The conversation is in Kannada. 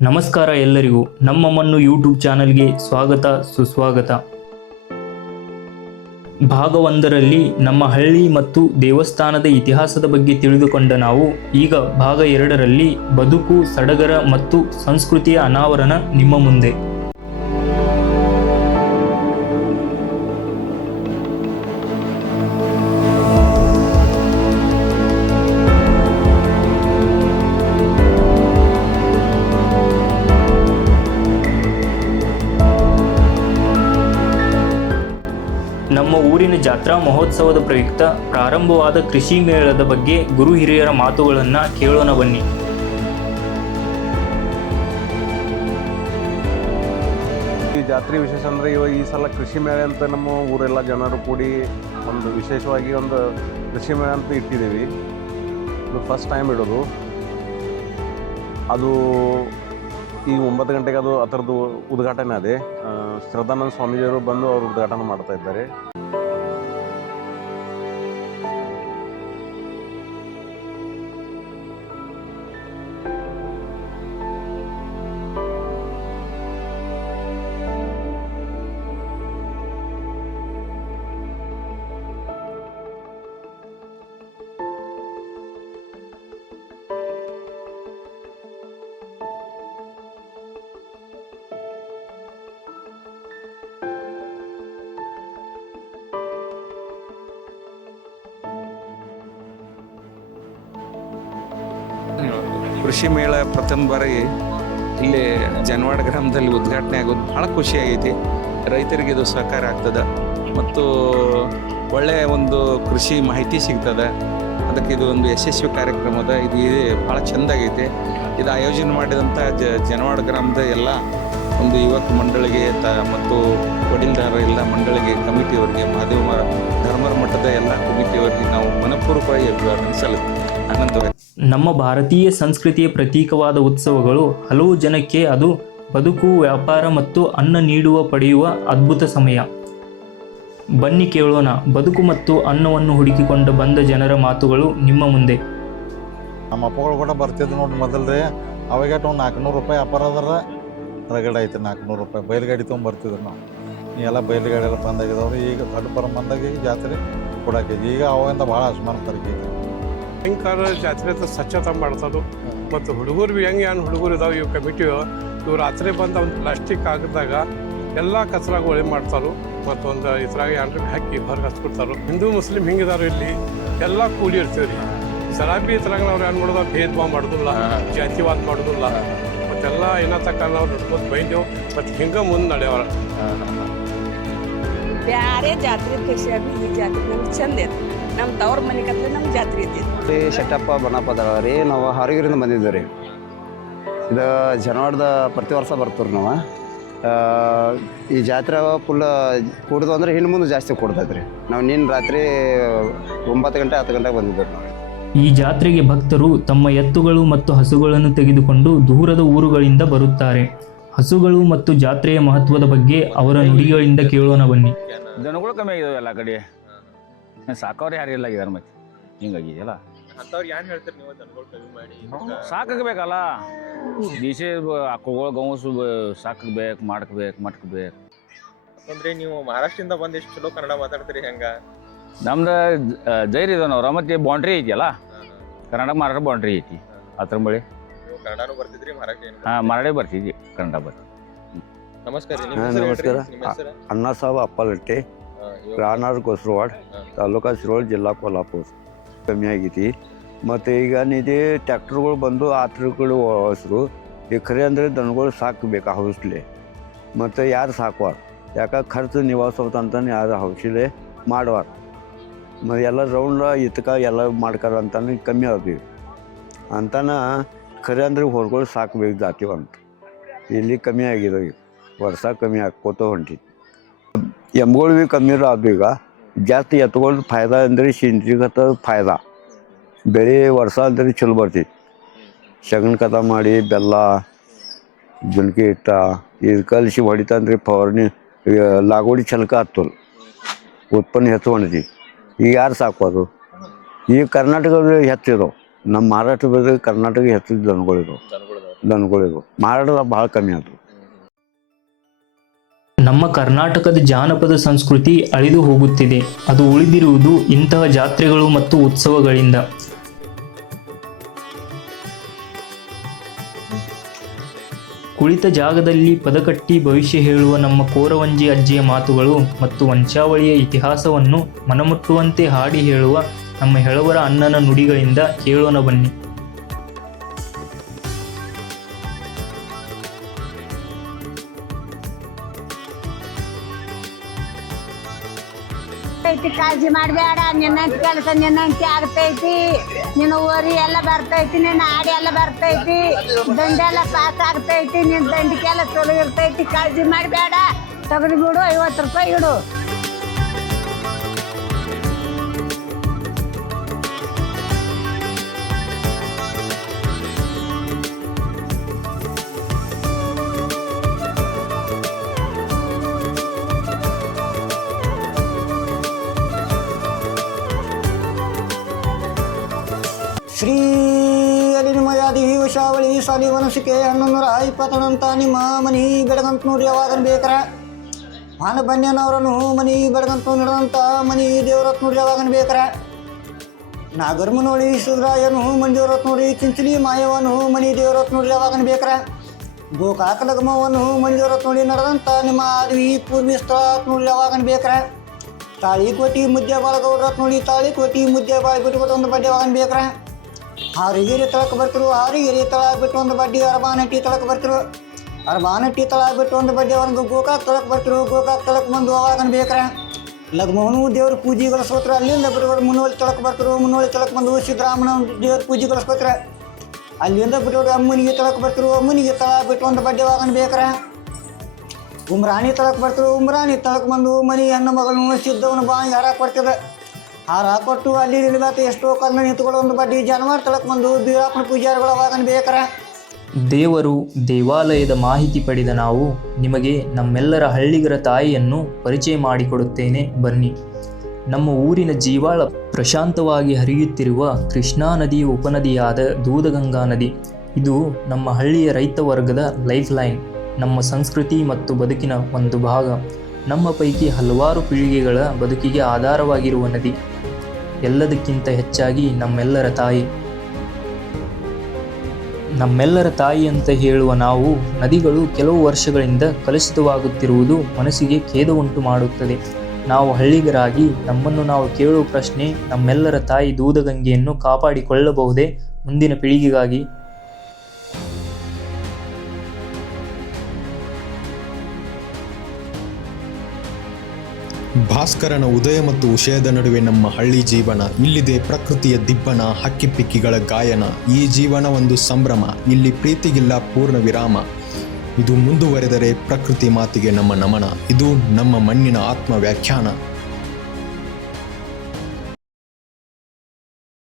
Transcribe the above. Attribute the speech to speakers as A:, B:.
A: ನಮಸ್ಕಾರ ಎಲ್ಲರಿಗೂ. ನಮ್ಮ ಮಣ್ಣು ಯೂಟ್ಯೂಬ್ ಚಾನಲ್ಗೆ ಸ್ವಾಗತ, ಸುಸ್ವಾಗತ. ಭಾಗವೊಂದರಲ್ಲಿ ನಮ್ಮ ಹಳ್ಳಿ ಮತ್ತು ದೇವಸ್ಥಾನದ ಇತಿಹಾಸದ ಬಗ್ಗೆ ತಿಳಿದುಕೊಂಡ ನಾವು, ಈಗ ಭಾಗ ಎರಡರಲ್ಲಿ ಬದುಕು, ಸಡಗರ ಮತ್ತು ಸಂಸ್ಕೃತಿಯ ಅನಾವರಣ ನಿಮ್ಮ ಮುಂದೆ. ನಮ್ಮ ಊರಿನ ಜಾತ್ರಾ ಮಹೋತ್ಸವದ ಪ್ರಯುಕ್ತ ಪ್ರಾರಂಭವಾದ ಕೃಷಿ ಮೇಳದ ಬಗ್ಗೆ ಗುರು ಹಿರಿಯರ ಮಾತುಗಳನ್ನು ಕೇಳೋಣ ಬನ್ನಿ.
B: ಈ ಜಾತ್ರೆ ವಿಶೇಷ ಅಂದರೆ ಇವಾಗ ಈ ಸಲ ಕೃಷಿ ಮೇಳ ಅಂತ ನಮ್ಮ ಊರೆಲ್ಲ ಜನರು ಕೂಡಿ ಒಂದು ವಿಶೇಷವಾಗಿ ಒಂದು ಕೃಷಿ ಮೇಳ ಅಂತ ಇಟ್ಟಿದ್ದೀವಿ. ಇದು ಫಸ್ಟ್ ಟೈಮ್ ಇಡೋದು. ಅದು ಈ ಒಂಬತ್ತು ಗಂಟೆಗೆ ಅದು ಅದರದ್ದು ಉದ್ಘಾಟನೆ ಅದೇ. ಶ್ರದ್ಧಾನಂದ ಸ್ವಾಮೀಜಿಯವರು ಬಂದು ಅವರು ಉದ್ಘಾಟನೆ ಮಾಡ್ತಾ ಇದ್ದಾರೆ.
C: ಕೃಷಿ ಮೇಳ ಪ್ರಥಮ ಬಾರಿ ಇಲ್ಲಿ ಜನವಾಡ ಗ್ರಾಮದಲ್ಲಿ ಉದ್ಘಾಟನೆ ಆಗೋದು ಭಾಳ ಖುಷಿಯಾಗೈತಿ. ರೈತರಿಗೆ ಇದು ಸಹಕಾರ ಆಗ್ತದೆ. ಮತ್ತು ಒಳ್ಳೆಯ ಒಂದು ಕೃಷಿ ಮಾಹಿತಿ ಸಿಗ್ತದೆ. ಅದಕ್ಕೆ ಇದು ಒಂದು ಯಶಸ್ವಿ ಕಾರ್ಯಕ್ರಮ ಅದ ಇದು ಭಾಳ ಚೆಂದಾಗೈತೆ ಇದು ಆಯೋಜನೆ ಮಾಡಿದಂಥ ಜ, ಜನವಾಡ ಗ್ರಾಮದ ಎಲ್ಲ ಒಂದು ಯುವಕ ಮಂಡಳಿಗೆ ತ, ಮತ್ತು ವಡೀಲ್ದಾರ ಎಲ್ಲ ಮಂಡಳಿಗೆ ಕಮಿಟಿಯವರಿಗೆ ಮಹಾದೇವ ಎಲ್ಲ ಕುಮಿಟಿಯವರಿಗೆ ನಾವು ಮನಪೂರ್ವಕವಾಗಿ ಅಭಿನಂದಿಸಲು ಆನಂದ
A: ನಮ್ಮ ಭಾರತೀಯ ಸಂಸ್ಕೃತಿಯ ಪ್ರತೀಕವಾದ ಉತ್ಸವಗಳು ಹಲವು ಜನಕ್ಕೆ ಅದು ಬದುಕು ವ್ಯಾಪಾರ ಮತ್ತು ಅನ್ನ ನೀಡುವ ಪಡೆಯುವ ಅದ್ಭುತ ಸಮಯ. ಬನ್ನಿ ಕೇಳೋಣ ಬದುಕು ಮತ್ತು ಅನ್ನವನ್ನು ಹುಡುಕಿಕೊಂಡು ಬಂದ ಜನರ ಮಾತುಗಳು ನಿಮ್ಮ ಮುಂದೆ.
D: ನಮ್ಮ ಅಪ್ಪಗಳು ಕೂಡ ಬರ್ತಿದ್ರು ನೋಡಿ ಮೊದಲ್ರಿ. ಅವಾಗ ಒಂದು ನಾಲ್ಕುನೂರು ರೂಪಾಯಿ ವ್ಯಾಪಾರ ಅದರ. ರಗಡ ಐತೆ ನಾಲ್ಕುನೂರು ರೂಪಾಯಿ. ಬಯಲುಗಾಡಿ ತೊಗೊಂಡು ಬರ್ತಿದ್ರು ನಾವು. ಎಲ್ಲ ಬಯಲುಗಾಡಿ ಎಲ್ಲ ಬಂದಾಗಿದ್ದವ್ರು. ಈಗ ದೊಡ್ಡ ಪರ ಬಂದಾಗ ಈಗ ಜಾತ್ರೆ ಕೊಡಾಕೈತಿ ಈಗ ಅವಾಗಿಂದ ಭಾಳ ಅಸಮಾನ ಫರಕ್ ಐತಿ
E: ಭಯಂಕರ ಜಾತ್ರೆ ಸ್ವಚ್ಛತೆ ಮಾಡ್ತದು ಮತ್ತು ಹುಡುಗರು ಭೀ ಹೆಂಗೆ ಏನು ಹುಡುಗರು ಇದಾವೆ ಇವು ಕಮಿಟಿ ಇವು ರಾತ್ರಿ ಬಂದ ಒಂದು ಪ್ಲಾಸ್ಟಿಕ್ ಹಾಕಿದಾಗ ಎಲ್ಲ ಕಚ್ರಾಗ ಒಳ್ಳೆ ಮಾಡ್ತಾರೆ ಮತ್ತು ಒಂದು ಇದ್ರಾಗ ಏನ್ರ ಹಾಕಿ ಹೊರಗೆ ಹಚ್ಬಿಡ್ತಾರೆ ಹಿಂದೂ, ಮುಸ್ಲಿಂ ಹಿಂಗಿದಾರು ಇಲ್ಲಿ, ಎಲ್ಲ ಕೂಡಿ ಇರ್ತೀವಿ ರೀ ಸರಾಬಿ ಇದ್ರಾಗ ನಾವು ಏನು ಮಾಡೋದು ಭೇದ ಭಾವ ಮಾಡೋದಿಲ್ಲ, ಜಾತಿವಾದ ಮಾಡೋದಿಲ್ಲ. ಮತ್ತೆಲ್ಲ ಏನ ತಕ್ಕ ನಾವು ನಡ್ಕೊಂಡು ಬೈದೇವು, ಮತ್ತು ಹಿಂಗೆ ಮುಂದೆ ನಡೆಯವ್ರ.
F: ಬ್ಯಾರೆ ಜಾತ್ರೆ ಪೇಕ್ಷೆ ಈ ಜಾತ್ರೆ ನಮ್ಗೆ ಚಂದ ಇತ್ತು ನಮ್ಮ ತವ್ರ ಮನೆ ಕತ್ಲೆ ನಮ್ಮ ಜಾತ್ರೆ ಐತಿ.
G: ರೀ ಶೆಟ್ಟಪ್ಪ ಬಣಪದವ ರೀ ನಾವು ಹಾರಿಗಿರಿಂದ ಬಂದಿದ್ದೇವೆ ರೀ. ಇದು ಜನವಾಡದ ಪ್ರತಿ ವರ್ಷ ಬರ್ತೀವಿ ನಾವು. ಈ ಜಾತ್ರೆ ಫುಲ್ ಕೂಡುದು ಅಂದ್ರೆ ಹಿಂದೆ ಮುಂದೆ ಜಾಸ್ತಿ ಕೂಡ್ತೈತೆ ರೀ. ನಾವು ನಿನ್ನ ರಾತ್ರಿ ಒಂಬತ್ತು ಗಂಟೆ ಹತ್ತು ಗಂಟೆಗೆ ಬಂದಿದ್ದೇವೆ ನಾವು.
A: ಈ ಜಾತ್ರೆಗೆ ಭಕ್ತರು ತಮ್ಮ ಎತ್ತುಗಳು ಮತ್ತು ಹಸುಗಳನ್ನು ತೆಗೆದುಕೊಂಡು ದೂರದ ಊರುಗಳಿಂದ ಬರುತ್ತಾರೆ. ಹಸುಗಳು ಮತ್ತು ಜಾತ್ರೆಯ ಮಹತ್ವದ ಬಗ್ಗೆ ಅವರ ನುಡಿಗಳಿಂದ ಕೇಳೋಣ ಬನ್ನಿ.
H: ಜನಗಳು ಕಮ್ಮಿ ಆಗಿದಾವೆ ಎಲ್ಲ ಕಡೆ. ಸಾಕವ್ರು ಯಾರು ಇಲ್ಲ ಇದಾರೆ ಮತ್ತೆ. ಹಿಂಗಾಗಿದೆಯಲ್ಲ ಸಾಕಬೇಕಲ್ಲ ದಿಶೆ ಆಕಳುಗಳು ಗೌಸು ಸಾಕಬೇಕು ಮಾಡ್ಕಬೇಕು ಮಟ್ಕಬೇಕು
I: ಅಂದ್ರೆ ನೀವು ಮಹಾರಾಷ್ಟ್ರದಿಂದ ಬಂದು ಎಷ್ಟು ಚಲೋ ಕನ್ನಡ ಮಾತಾಡ್ತೀರಿ ಹೆಂಗ?
H: ನಮ್ದು ಜೈರ್ ಇದಾನವ್ರ ಮತ್ತೆ ಬೌಂಡ್ರಿ ಐತಿಯಲ್ಲ ಕನ್ನಡ ಮಾರಾಟ ಬೌಂಡ್ರಿ ಐತಿ. ಅದ್ರ ಬಳಿ
I: ಕನ್ನಡನೂ ಬರ್ತಿದ್ರಿ ಮರಾಠಿ ಏನು
H: ಹಾಂ ಮರಾಠಿ ಬರ್ತಿದ್ವಿ ಕನ್ನಡ ಬರ್ತಿ
I: ನಮಸ್ಕಾರ ರೀ ನಿಮ್ಮ
G: ಹಾ,
I: ಹೆಸರು ಹೇಳ್ರಿ?
G: ನಮಸ್ಕಾರ.
I: ನಿಮ್ಮ ಹೆಸರು
G: ಅಣ್ಣ ಸಾಬ್ ಅಪ್ಪಲಟ್ಟಿ
I: ಹಾ, ಇವಾಗ
G: ರಾಣಾರ್ ಕೊಸ್ರವಾಡ್ ತಾಲೂಕಾ ಶಿರೋಳ್ ಜಿಲ್ಲಾ ಕೊಲ್ಹಾಪುರ ಕಮ್ಮಿ ಆಗೈತಿ ಮತ್ತು ಈಗ ನಿಧಿ ಟ್ಯಾಕ್ಟರ್ಗಳು ಬಂದು ಆತ್ರಗಳು ಹೆಸರು ಈಗ ಖರೆ ಅಂದರೆ ದನಗಳು ಸಾಕಬೇಕು ಹೌಸ್ಲೆ ಮತ್ತು ಯಾರು ಸಾಕುವಾರ ಯಾಕೆ ಖರ್ಚು ನಿವಾಸವಂತಾನೆ ಯಾರು ಹೌಸಿಲೆ ಮಾಡುವಾರ ಮತ್ತು ಎಲ್ಲ ರೌಂಡ್ ಇತ್ಕ ಎಲ್ಲ ಮಾಡ್ಕಾರ ಅಂತಾನೆ ಕಮ್ಮಿ ಆಗ್ತೀವಿ ಅಂತಾನ ಖರೆ ಅಂದ್ರೆ ಹೊರಗಳು ಸಾಕಬೇಕು ಜಾತಿವ ಅಂತ ಇಲ್ಲಿ ಕಮ್ಮಿ ಆಗಿದೆ ಈಗ ವರ್ಷ ಕಮ್ಮಿ ಆಕ್ಕೋತ ಹೊಂಟಿ ಎಮ್ಗಳು ಭೀ ಕಮ್ಮಿ ಆದ್ವು ಈಗ ಜಾಸ್ತಿ ಎತ್ಕೊಳ್ಳೋದು ಫಾಯ್ದಾ ಅಂದರೆ ಸಿಂಜಿಗತ್ತ ಫಾಯ್ದಾ ಬೆಳೆ ವರ್ಷ ಅಂದ್ರೆ ಚಲೋ ಬರ್ತೈತಿ ಶಗಣ ಕಥ ಮಾಡಿ ಬೆಲ್ಲ ಜುನ್ಕಿ ಹಿಟ್ಟ ಇದು ಕಲಿಸಿ ಹೊಡಿತಂದ್ರೆ ಫವಾರ್ನಿ ಈಗ ಲಾಗೋಡಿ ಛಲಕ ಹತ್ತೋಲ್ಲ ಉತ್ಪನ್ನ ಹೆಚ್ಚು ಹೊಣಿತಿ ಈಗ ಯಾರು ಸಾಕೋದು ಈಗ ಕರ್ನಾಟಕದ ಹೆಚ್ಚಿದಾವೆ ನಮ್ಮ ಮಹಾರಾಷ್ಟ್ರದಾಗ ಕರ್ನಾಟಕ ಹೆಚ್ಚು ದನಗಳಿದಾವೆ.
I: ಜನಗಳು
G: ದನಗಳಿವು ಬಹಳ ಭಾಳ ಕಮ್ಮಿ ಆದವು
A: ನಮ್ಮ ಕರ್ನಾಟಕದ ಜಾನಪದ ಸಂಸ್ಕೃತಿ ಅಳಿದು ಹೋಗುತ್ತಿದೆ. ಅದು ಉಳಿದಿರುವುದು ಇಂತಹ ಜಾತ್ರೆಗಳು ಮತ್ತು ಉತ್ಸವಗಳಿಂದ. ಕುಳಿತ ಜಾಗದಲ್ಲಿ ಪದಕಟ್ಟಿ ಭವಿಷ್ಯ ಹೇಳುವ ನಮ್ಮ ಕೋರವಂಜಿ ಅಜ್ಜಿಯ ಮಾತುಗಳು ಮತ್ತು ವಂಶಾವಳಿಯ ಇತಿಹಾಸವನ್ನು ಮನಮುಟ್ಟುವಂತೆ ಹಾಡಿ ಹೇಳುವ ನಮ್ಮ ಹೆಳವರ ಅಣ್ಣನ ನುಡಿಗಳಿಂದ ಕೇಳೋಣ ಬನ್ನಿ.
J: ಕಾಳಜಿ ಮಾಡಬೇಡ ನಿನ್ನಂತ ಕೆಲಸ ನಿನ್ನಂತೆ ಆಗ್ತೈತಿ, ನಿನ್ನ ಓರಿ ಎಲ್ಲ ಬರ್ತೈತಿ, ನಿನ್ನ ಆಡಿ ಎಲ್ಲ ಬರ್ತೈತಿ ದಂಡೆಲ್ಲ ಪಾಸ್ ಆಗ್ತೈತಿ, ನಿನ್ನ ದಂಡಿಗೆಲ್ಲ ಚಲೋ ಇರ್ತೈತಿ, ಕಾಳಜಿ ಮಾಡಬೇಡ ತೆಗೆದು ಬಿಡು ಐವತ್ತು ರೂಪಾಯಿ ಇಡು.
K: ಸಾಲಿ ವನಸಿಕೆ ಹನ್ನೊಂದರ ಇಪ್ಪತ್ತೊಂದಂತ ನಿಮ್ಮ ಮನಿ ಬೆಳಗಂತ ನೋಡಿ ಯಾವಾಗ ಬೇಕಾರ? ಮಾನ ಬನ್ಯನವರನ್ನು ಮನಿ ಬೆಳಗಂತ ನಡೆದಂತ ಮನಿ ದೇವರತ್ ನೋಡಿ ಯಾವಾಗ ಬೇಕಾರ? ನಾಗರ್ಮನೋಳಿ ಸುದ್ರಾಯನು ಮನಿ ದೇವರತ್ ನೋಡಿ ಚಿಂಚಲಿ ಮಾಯವನು ಮನಿ ದೇವರತ್ ನೋಡಿ ಯಾವಾಗ ಬೇಕಾರ? ಗೋಕಾಕ ಲಗಮವನ್ನು ಮನಿ ದೇವರತ್ ನೋಡಿ ನಡೆದಂತ ನಿಮ್ಮ ಆದ್ವಿ ಪೂರ್ವಿ ಸ್ಥಳ ನೋಡಿ ಯಾವಾಗ ಬೇಕಾರ? ತಾಳಿಕೋಟಿ ಮುದ್ದೆ ಬಾಳಗೌರತ್ ನೋಡಿ ತಾಳಿಕೋಟಿ ಮುದ್ದೆ ಬಾಳ ಬಿಟ್ಟು ಒಂದು ಬಡ್ಡೆ ಯಾವಾಗ ಬೇಕಾರ? ಹಾರಿಗಿರಿ ತಳಕ ಬರ್ತಿರು, ಹಾರಿಗಿರಿ ತಳ ಬಿಟ್ಟು ಒಂದು ಬಡ್ಡಿ, ಅರಬಾನಟ್ಟಿ ತಳಕ ಬರ್ತಿರು. ಅರಬಾನಟ್ಟಿ ತಳ ಬಿಟ್ಟು ಒಂದು ಬಡ್ಡಿ ಒಂದು ಗೋಕಾಕ್ ತಳಕ್ ಬರ್ತಿರು. ಗೋಕಾಕ್ ತಳಕ್ ಬಂದು ಅವಾಗ ಬೇಕ್ರ. ಲಗ್ಮವನು ದೇವ್ರ ಪೂಜೆಗಳಿಸ್ಕೋತ್ರ ಅಲ್ಲಿಂದ ಬಿಟ್ಟು ಮುನ್ನೋಳಿ ತಳಕ್ ಬರ್ತಿರು. ಮುನ್ನೋಳಿ ತಳಕ್ ಬಂದು ಸಿದ್ದರಾಮನ ದೇವ್ರ ಪೂಜೆಗಳಿಸ್ಕೋತ್ರ ಅಲ್ಲಿಂದ ಬಿಟ್ಟು ಅಮ್ಮನಿಗೆ ತಳಕ್ ಬರ್ತಿರು. ಅಮ್ಮನಿಗೆ ತಳ ಬಿಟ್ಟು ಒಂದು ಬಡ್ಡಿ ಅವಾಗ ಬೇಕ್ರ. ಉಮ್ರಾಣಿ ತಳಕ್ ಬರ್ತಿರು. ಉಮ್ರಾಣಿ ತಳಕ್ ಬಂದು ಮನಿ ಹೆಣ್ಣು ಮಗಳನ್ನು ಸಿದ್ದವನು ಬಾ ಹಾರ ಕೊಡ್ತಿದೆ ಹಾರ ಕೊಟ್ಟು ಅಲ್ಲಿ ನಿಲ್ಬೇಕು ಎಷ್ಟೋ ಕಲ್ನ ನಿಂತ್ಕೊಳ್ಳೋ ಒಂದು ಬಡ್ಡಿ ಜಾನುವಾರು ತಳಕ್ ಬಂದು ದೇವಾಪನ ಪೂಜಾರಿಗಳು ಅವಾಗ ಬೇಕಾರ?
A: ದೇವರು ದೇವಾಲಯದ ಮಾಹಿತಿ ಪಡೆದ ನಾವು ನಿಮಗೆ ನಮ್ಮೆಲ್ಲರ ಹಳ್ಳಿಗರ ತಾಯಿಯನ್ನು ಪರಿಚಯ ಮಾಡಿಕೊಡುತ್ತೇನೆ, ಬನ್ನಿ. ನಮ್ಮ ಊರಿನ ಜೀವಾಳ ಪ್ರಶಾಂತವಾಗಿ ಹರಿಯುತ್ತಿರುವ ಕೃಷ್ಣಾ ನದಿಯ ಉಪನದಿಯಾದ ದೂದಗಂಗಾ ನದಿ. ಇದು ನಮ್ಮ ಹಳ್ಳಿಯ ರೈತ ವರ್ಗದ ಲೈಫ್ ಲೈನ್, ನಮ್ಮ ಸಂಸ್ಕೃತಿ ಮತ್ತು ಬದುಕಿನ ಒಂದು ಭಾಗ. ನಮ್ಮ ಪೈಕಿ ಹಲವಾರು ಪೀಳಿಗೆಗಳ ಬದುಕಿಗೆ ಆಧಾರವಾಗಿರುವ ನದಿ. ಎಲ್ಲದಕ್ಕಿಂತ ಹೆಚ್ಚಾಗಿ ನಮ್ಮೆಲ್ಲರ ತಾಯಿ. ನಮ್ಮೆಲ್ಲರ ತಾಯಿ ಅಂತ ಹೇಳುವ ನಾವು ನದಿಗಳು ಕೆಲವು ವರ್ಷಗಳಿಂದ ಕಲುಷಿತವಾಗುತ್ತಿರುವುದು ಮನಸ್ಸಿಗೆ ಖೇದ ಉಂಟು ಮಾಡುತ್ತದೆ. ನಾವು ಹಳ್ಳಿಗರಾಗಿ ನಮ್ಮನ್ನು ನಾವು ಕೇಳುವ ಪ್ರಶ್ನೆ ನಮ್ಮೆಲ್ಲರ ತಾಯಿ ದೂದಗಂಗೆಯನ್ನು ಕಾಪಾಡಿಕೊಳ್ಳಬಹುದೇ ಮುಂದಿನ ಪೀಳಿಗೆಗಾಗಿ?
L: ಭಾಸ್ಕರನ ಉದಯ ಮತ್ತು ಉಷಯದ ನಡುವೆ ನಮ್ಮ ಹಳ್ಳಿ ಜೀವನ, ಇಲ್ಲಿದೆ ಪ್ರಕೃತಿಯ ದಿಬ್ಬನ ಹಕ್ಕಿಪಿಕ್ಕಿಗಳ ಗಾಯನ. ಈ ಜೀವನ ಒಂದು ಸಂಭ್ರಮ, ಇಲ್ಲಿ ಪ್ರೀತಿಗಿಲ್ಲ ಪೂರ್ಣ ವಿರಾಮ. ಇದು ಮುಂದುವರೆದರೆ ಪ್ರಕೃತಿ ಮಾತಿಗೆ ನಮ್ಮ ನಮನ. ಇದು ನಮ್ಮ ಮಣ್ಣಿನ ಆತ್ಮ ವ್ಯಾಖ್ಯಾನ